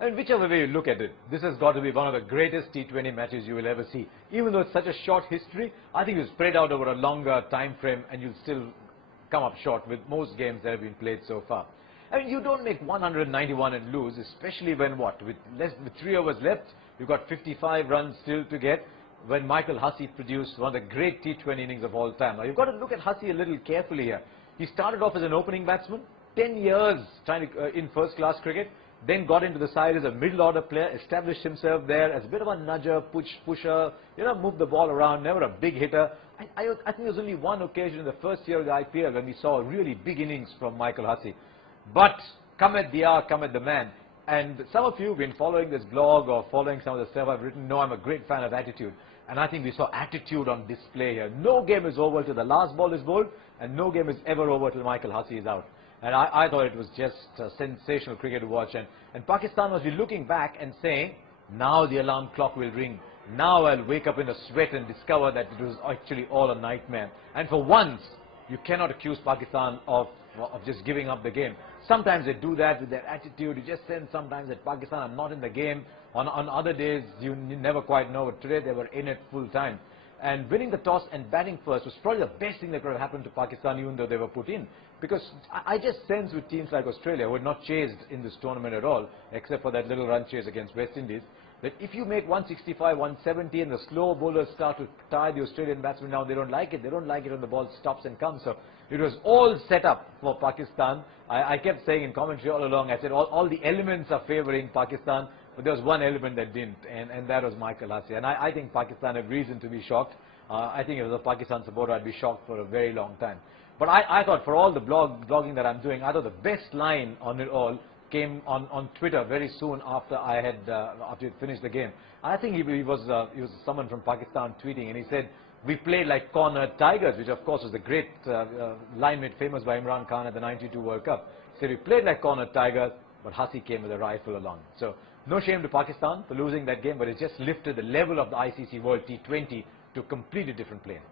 And whichever way you look at it, this has got to be one of the greatest T20 matches you will ever see. Even though it's such a short history, I think it's spread out over a longer time frame and you'll still come up short with most games that have been played so far. I mean, you don't make 191 and lose, especially when what? With 3 overs left, you've got 55 runs still to get, when Michael Hussey produced one of the great T20 innings of all time. Now, you've got to look at Hussey a little carefully here. He started off as an opening batsman, 10 years trying to, in first-class cricket, then got into the side as a middle-order player, established himself there as a bit of a nudger, pusher, moved the ball around, never a big hitter. I think there was only one occasion in the first year of the IPL when we saw really big innings from Michael Hussey. But come at the hour, come at the man. And some of you have been following this blog or following some of the stuff I've written know I'm a great fan of attitude. And I think we saw attitude on display here. No game is over till the last ball is bowled, and no game is ever over till Michael Hussey is out. And I thought it was just sensational cricket to watch. And Pakistan must be looking back and saying, now the alarm clock will ring. Now I'll wake up in a sweat and discover that it was actually all a nightmare. And for once, you cannot accuse Pakistan of just giving up the game. Sometimes they do that with their attitude. You just sense sometimes that Pakistan are not in the game. On other days, you never quite know. But today, they were in it full time. And winning the toss and batting first was probably the best thing that could have happened to Pakistan, even though they were put in. Because I just sense with teams like Australia, who were not chased in this tournament at all, except for that little run chase against West Indies, that if you make 165, 170 and the slow bowlers start to tie the Australian batsmen down, they don't like it. They don't like it when the ball stops and comes. So it was all set up for Pakistan. I kept saying in commentary all along, I said all the elements are favouring Pakistan, but there was one element that didn't, and that was Michael Hussey. And I think Pakistan have reason to be shocked. I think if I was a Pakistan supporter, I'd be shocked for a very long time. But I thought for all the blogging that I'm doing, I thought the best line on it all came on Twitter very soon after I had after it finished the game. And I think he was someone from Pakistan tweeting, and he said, "We played like cornered tigers," which of course was a great line made famous by Imran Khan at the '92 World Cup. He said, "We played like cornered tigers, but Hussey came with a rifle along." So no shame to Pakistan for losing that game, but it just lifted the level of the ICC World T20 to a completely different plane.